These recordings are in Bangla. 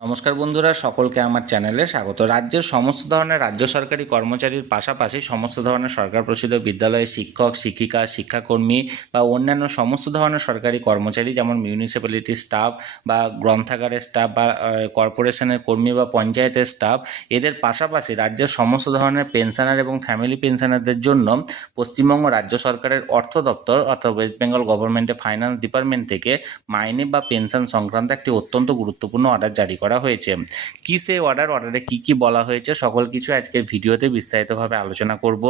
নমস্কার বন্ধুরা, সকলকে আমার চ্যানেলে স্বাগত। রাজ্যের সমস্ত ধরনের রাজ্য সরকারি কর্মচারীর পাশাপাশি সমস্ত ধরনের সরকার প্রসিদ্ধ বিদ্যালয়ে শিক্ষক, শিক্ষিকা, শিক্ষাকর্মী বা অন্যান্য সমস্ত ধরনের সরকারি কর্মচারী যেমন মিউনিসিপ্যালিটি স্টাফ বা গ্রন্থাগারের স্টাফ বা কর্পোরেশনের কর্মী বা পঞ্চায়েতের স্টাফ এদের পাশাপাশি রাজ্যের সমস্ত ধরনের পেনশনার এবং ফ্যামিলি পেনশনারদের জন্য পশ্চিমবঙ্গ রাজ্য সরকারের অর্থ দপ্তর অর্থাৎ ওয়েস্ট বেঙ্গল গভর্নমেন্টের ফাইন্যান্স ডিপার্টমেন্ট থেকে মাইনে বা পেনশন সংক্রান্ত একটি অত্যন্ত গুরুত্বপূর্ণ অর্ডার জারি করা হয়েছে। কি সেই অর্ডার অর্ডারে কি কি বলা হয়েছে, সকল কিছু আজকের ভিডিওতে বিস্তারিতভাবে আলোচনা করব।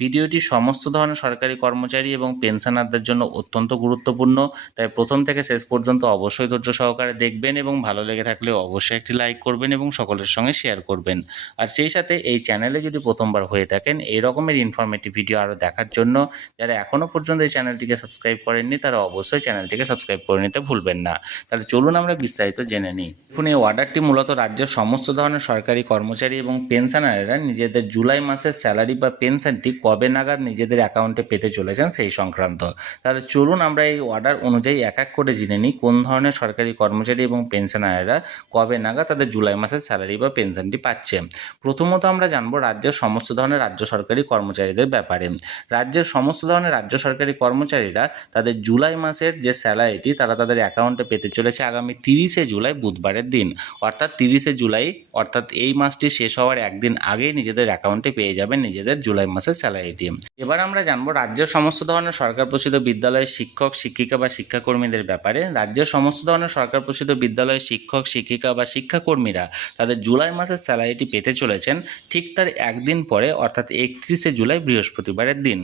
ভিডিওটি সমস্ত ধরনের সরকারি কর্মচারী এবং পেনশনারদের জন্য অত্যন্ত গুরুত্বপূর্ণ। তাই প্রথম থেকে শেষ পর্যন্ত অবশ্যই ধৈর্য সহকারে দেখবেন এবং ভালো লেগে থাকলে অবশ্যই একটি লাইক করবেন এবং সকলের সঙ্গে শেয়ার করবেন। আর সেই সাথে এই চ্যানেলে যদি প্রথমবার হয়ে থাকেন, এই রকমের ইনফরমেটিভ ভিডিও আরও দেখার জন্য যারা এখনও পর্যন্ত এই চ্যানেলটিকে সাবস্ক্রাইব করেননি, তারা অবশ্যই চ্যানেলটিকে সাবস্ক্রাইব করে নিতে ভুলবেন না। তাহলে চলুন আমরা বিস্তারিত জেনে নিই। এখন এই অর্ডারটি মূলত রাজ্যের সমস্ত ধরনের সরকারি কর্মচারী এবং পেনশনারেরা নিজেদের জুলাই মাসের স্যালারি বা পেনশনটি কবে নাগাদ নিজেদের অ্যাকাউন্টে পেতে চলেছেন সেই সংক্রান্ত। তাহলে চলুন আমরা এই অর্ডার অনুযায়ী এক এক করে জেনে নিই কোন ধরনের সরকারি কর্মচারী এবং পেনশনারেরা কবে নাগাদ তাদের জুলাই মাসের স্যালারি বা পেনশনটি পাচ্ছে। প্রথমত আমরা জানব রাজ্যের সমস্ত ধরনের রাজ্য সরকারি কর্মচারীদের ব্যাপারে। রাজ্যের সমস্ত ধরনের রাজ্য সরকারি কর্মচারীরা তাদের জুলাই মাসের যে স্যালারিটি তারা তাদের অ্যাকাউন্টে পেতে চলেছে আগামী তিরিশে জুলাই বুধবারের দিন। অর্থাৎ তিরিশে জুলাই, অর্থাৎ এই মাসটি শেষ হওয়ার একদিন আগেই নিজেদের অ্যাকাউন্টে পেয়ে যাবেন নিজেদের জুলাই মাসের স্যালারিটি এবার আমরা জানব রাজ্যের সমস্ত ধরনের সরকার প্রসিদ্ধ বিদ্যালয়ের শিক্ষক, শিক্ষিকা বা শিক্ষাকর্মীদের ব্যাপারে। রাজ্যের সমস্ত ধরনের সরকার প্রসিদ্ধ বিদ্যালয়ের শিক্ষক, শিক্ষিকা বা শিক্ষাকর্মীরা তাদের জুলাই মাসের স্যালারিটি পেতে চলেছেন ঠিক তার একদিন পরে, অর্থাৎ একত্রিশে জুলাই বৃহস্পতিবারের দিন।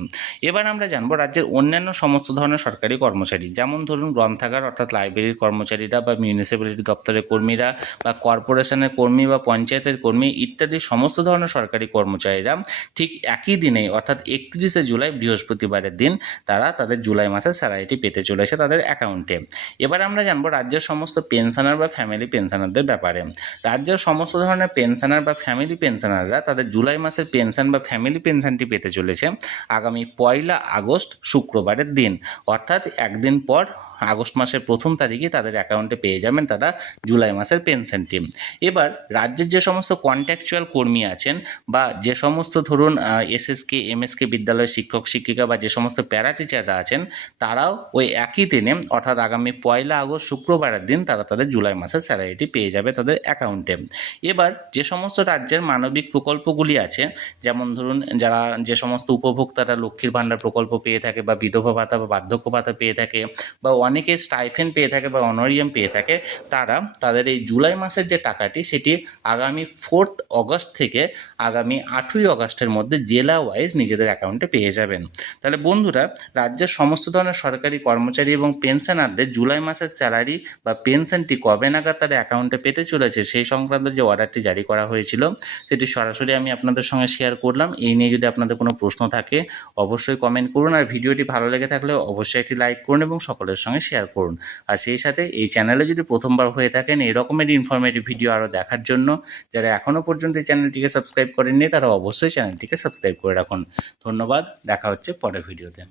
এবার আমরা জানব রাজ্যের অন্যান্য সমস্ত ধরনের সরকারি কর্মচারী, যেমন ধরুন গ্রন্থাগার, অর্থাৎ লাইব্রেরির কর্মচারীরা বা মিউনিসিপ্যালিটি দপ্তরের কর্মীরা বা কর্পোরেশনের কর্মী বা পঞ্চায়েতের কর্মী ইত্যাদি সমস্ত ধরনের সরকারি কর্মচারীরা ঠিক একই দিনে অর্থাৎ একত্রিশে জুলাই বৃহস্পতিবারের দিন তারা তাদের জুলাই মাসের স্যালারিটি পেতে চলেছে তাদের অ্যাকাউন্টে এবার আমরা জানব রাজ্যের সমস্ত পেনশনার বা ফ্যামিলি পেনশনারদের ব্যাপারে। রাজ্যের সমস্ত ধরনের পেনশনার বা ফ্যামিলি পেনশনাররা তাদের জুলাই মাসের পেনশন বা ফ্যামিলি পেনশনটি পেতে চলেছে আগামী পয়লা আগস্ট শুক্রবারের দিন, অর্থাৎ একদিন পর আগস্ট মাসের প্রথম তারিখে তাদের অ্যাকাউন্টে পেয়ে যাবেন তারা জুলাই মাসের পেনশনটি এবার রাজ্যের যে সমস্ত কন্ট্যাকচুয়াল কর্মী আছেন বা যে সমস্ত ধরুন এসএসকে এমএসকে বিদ্যালয়ের শিক্ষক, শিক্ষিকা বা যে সমস্ত প্যারা টিচাররা আছেন, তারাও ওই একই দিনে, অর্থাৎ আগামী পয়লা আগস্ট শুক্রবারের দিন তারা তাদের জুলাই মাসের স্যালারিটি পেয়ে যাবে তাদের অ্যাকাউন্টে এবার যে সমস্ত রাজ্যের মানবিক প্রকল্পগুলি আছে, যেমন ধরুন, যারা যে সমস্ত উপভোক্তারা লক্ষ্মীর ভাণ্ডার প্রকল্প পেয়ে থাকে বা বিধবা ভাতা বা বার্ধক্য ভাতা পেয়ে থাকে বা অনেকে স্টাইফেন পেয়ে থাকে বা অনারিয়াম পেয়ে থাকে, তারা তাদের এই জুলাই মাসের যে টাকাটি, সেটি আগামী ফোর্থ অগস্ট থেকে আগামী আটই অগস্টের মধ্যে জেলা ওয়াইজ নিজেদের অ্যাকাউন্টে পেয়ে যাবেন। তাহলে বন্ধুরা, রাজ্যের সমস্ত ধরনের সরকারি কর্মচারী এবং পেনশনারদের জুলাই মাসের স্যালারি বা পেনশনটি কবে নাগাদ তার অ্যাকাউন্টে পেতে চলেছে, সেই সংক্রান্ত যে অর্ডারটি জারি করা হয়েছিল, সেটি সরাসরি আমি আপনাদের সঙ্গে শেয়ার করলাম। এই নিয়ে যদি আপনাদের কোনো প্রশ্ন থাকে, অবশ্যই কমেন্ট করুন। আর ভিডিওটি ভালো লেগে থাকলে অবশ্যই একটি লাইক করুন এবং সকলের সঙ্গে শেয়ার করুন। আর সেই সাথে এই চ্যানেলে যদি প্রথমবার হয়ে থাকেন, এই রকমের ইনফরমেটিভ ভিডিও আরও দেখার জন্য যারা এখনও পর্যন্ত এই চ্যানেলটিকে সাবস্ক্রাইব করেননি, তারা অবশ্যই চ্যানেলটিকে সাবস্ক্রাইব করে রাখুন। ধন্যবাদ, দেখা হচ্ছে পরের ভিডিওতে